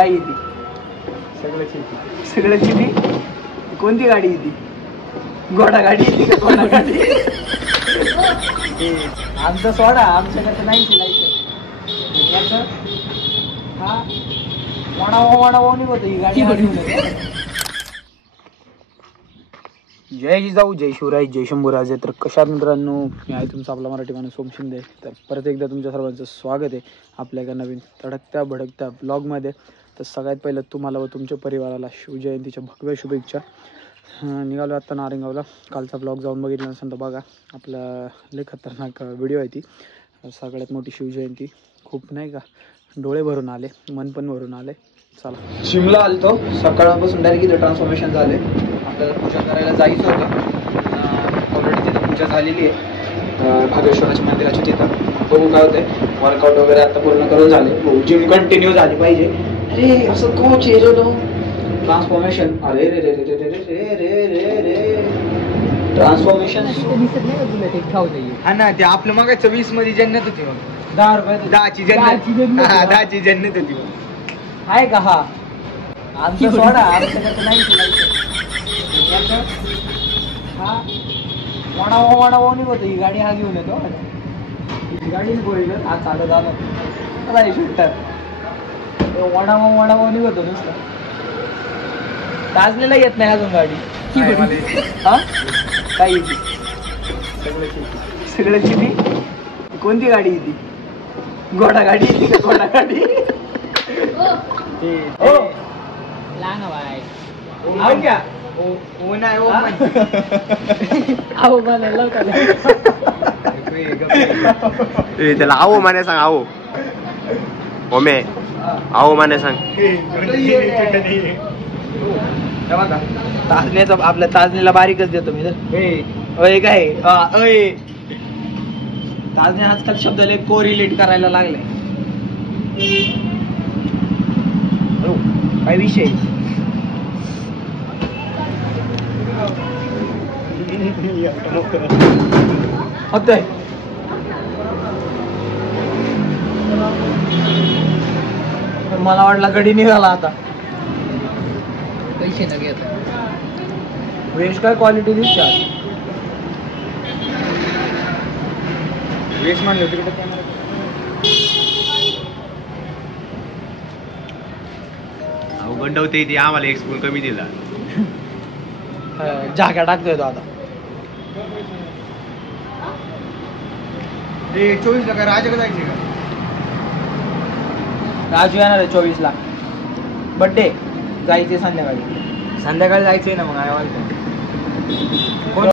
काय येते सगळ्याची ती कोणती गाडी येते घोडा गाडी येते का घोडा गाडी आमचा सोडा आमच्याकडे नाही शिलायचं हा वडावाव निघतो ही गाडी जय जिजाऊ जय शिवराय जय शंभूराजे. तर कशा मित्रांनो मी आहे तुमचा आपला मराठी माणूस सोम शिंदे. तर परत एकदा तुमच्या सर्वांचं स्वागत आहे आपल्या एका नवीन तडकत्या भडकत्या ब्लॉगमध्ये. तर सगळ्यात पहिलं तुम्हाला व तुमच्या परिवाराला शिवजयंतीच्या भगव्या शुभेच्छा. निघालो आत्ता नारेगावला. कालचा ब्लॉग जाऊन बघितला नसेल तर बघा, आपला लय खतरनाक व्हिडिओ आहे ती. सगळ्यात मोठी शिवजयंती, खूप नाही का डोळे भरून आले, मन पण भरून आले. चला शिमला आलतो सकाळपासून, डायरेक्ट इथं ट्रान्सफॉर्मेशन झाले. आपल्याला पूजा करायला जायचं होतं, ऑलरेडी तिथं पूजा झालेली आहे भागेश्वराच्या मंदिराच्या तिथं. बघू काय होतंय. वर्कआउट वगैरे आता पूर्ण करून झाले. जिम कंटिन्यू झाली पाहिजे. अरे असं कोच येतो ट्रान्सफॉर्मेशन. अरे रे रे रे रे रे रे रे रे ट्रान्सफॉर्मेशन हा ना. ते आपलं मग 20 मध्ये जन्नत होती, मग 10 रुपये 10ची जन्नत. 10ची जन्नत होती मग आहे का. हा आमचा सोडा आमच्याकडे नाही हा वडावाव निघतो ही गाडी. हा घेऊन येतो ही गाडी बोललो हा चालत आलं फिल्टर वडावाव निघतो नुसतं. ताजलेला येत नाही अजून गाडी. हा काय येते सगळ्याची ती कोणती गाडी येते घोडा गाडी येते का घोडा गाडी क्या त्याला आओ माने सांग. आओ ओमे आओ माने सांग. ताजण्याचा आपल्या ताजणीला बारीकच देतो मी. तर काय ताजणे आजकाल शब्दाला कोरिलेट करायला लागलाय. काय विषय होतोय. मला वाटला गडी निघाला आता. पैसे न घेत वेश काय क्वालिटी दिसतात. वेश मानले होते तिकडे कॅमेरा गंडवते ती आम्हाला एक स्पून कमी दिला. जागा टाकतोय तो आता. 24 ला काय राजाकडे जायचे का. राजू येणार आहे 24 ला बड्डे. जायचे संध्याकाळी. संध्याकाळी जायचंय ना मग. कोण